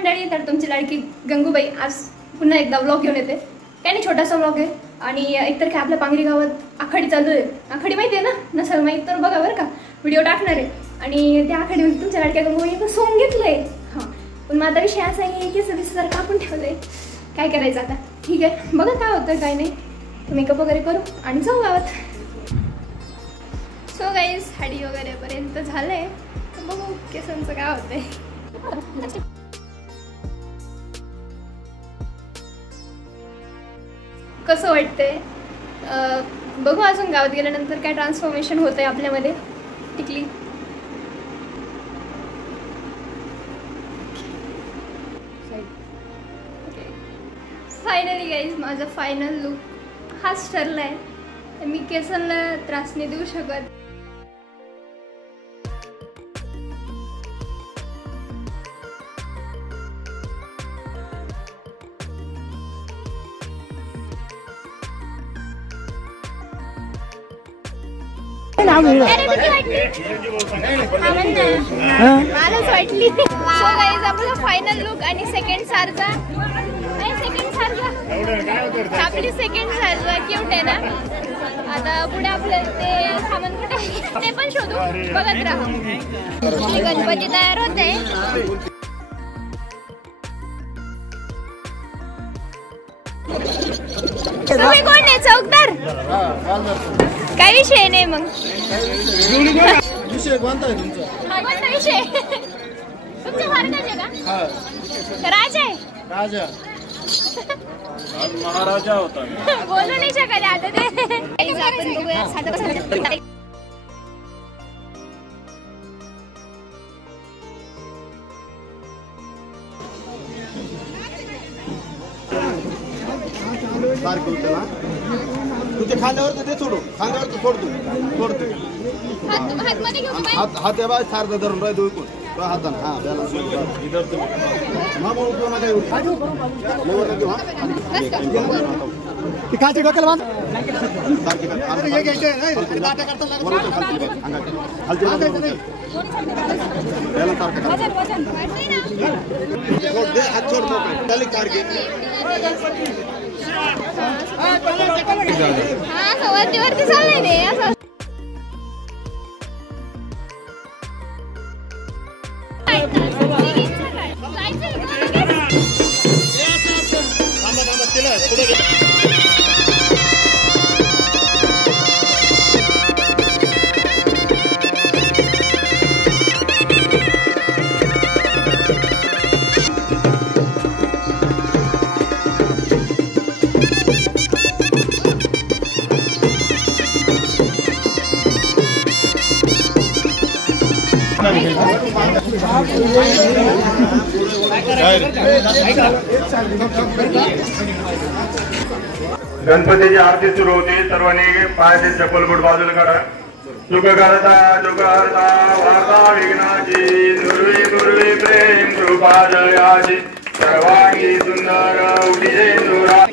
मंडळी, तर तुमची लाडकी गंगूबाई आज पुन्हा एकदा व्लॉग घेऊन येते. काय नाही, छोटासा व्लॉग आहे. आणि एकतर काय आपल्या पांगरी गावात आखाडी चालू आहे. आखाडी माहिती आहे ना? नसेल माहीत तर बघा बरं का, व्हिडिओ टाकणार आहे. आणि त्या आखाडीमध्ये तुमच्या लाडक्या गंगूबाईने पण सोंग घेतलंय. हां, पण माझा विषय असा आहे की सगळी जर कापून ठेवलंय. काय करायचं आता? ठीक आहे, बघा काय होतं काय नाही. मेकअप वगैरे करू आणि जाऊ गावात. सो गाईज, हाडी वगैरे पर्यंत झालंय. बघू केसांचं काय होतंय. कसं वाटतंय बघू. अजून गावात गेल्यानंतर काय ट्रान्सफॉर्मेशन होतंय आपल्यामध्ये. टिकली फायनली गाईज, माझा फायनल लुक हाच ठरलाय. मी केसांना त्रास नाही देऊ शकत. वाटली आपला फायनल लुक आणि सेकंड सारखा आपली सेकंड सारखा क्यूट आहे ना. आता पुढे आपलं ते सामान कुठे ते पण शोधू, बघत राहा. गणपती तयार होते. तुम्ही कोण आहे? चौकदार? काय विषय नाही मग? विषय कोणता आहे तुमचा? कोणता विषय? तुमच्या वर्गाचे का? राजा आहे. राजा महाराजा होता. बोलू नाही शकत आता ते. आपण बघूया साधं. तुझ्या खांद्यावर ते सोडू, खांद्यावर सोडतो. हात बाय सारखं धरून राहतो हाताने. हा बॅलन्स इधर काचे डोक्याला बांध. हात सोड मोकळे कारगे. हा, वरती चाललंय रे असं. गणपतीची आरती सुरू होते. सर्वांनी पायाचे चप्पल बूट बाजूला काढा. सुख करता वार्ता विघ्नाची दुर्वी दुर्वी प्रेम कृपा जयाची सर्वांगी सुंदर उठिजे दुरा.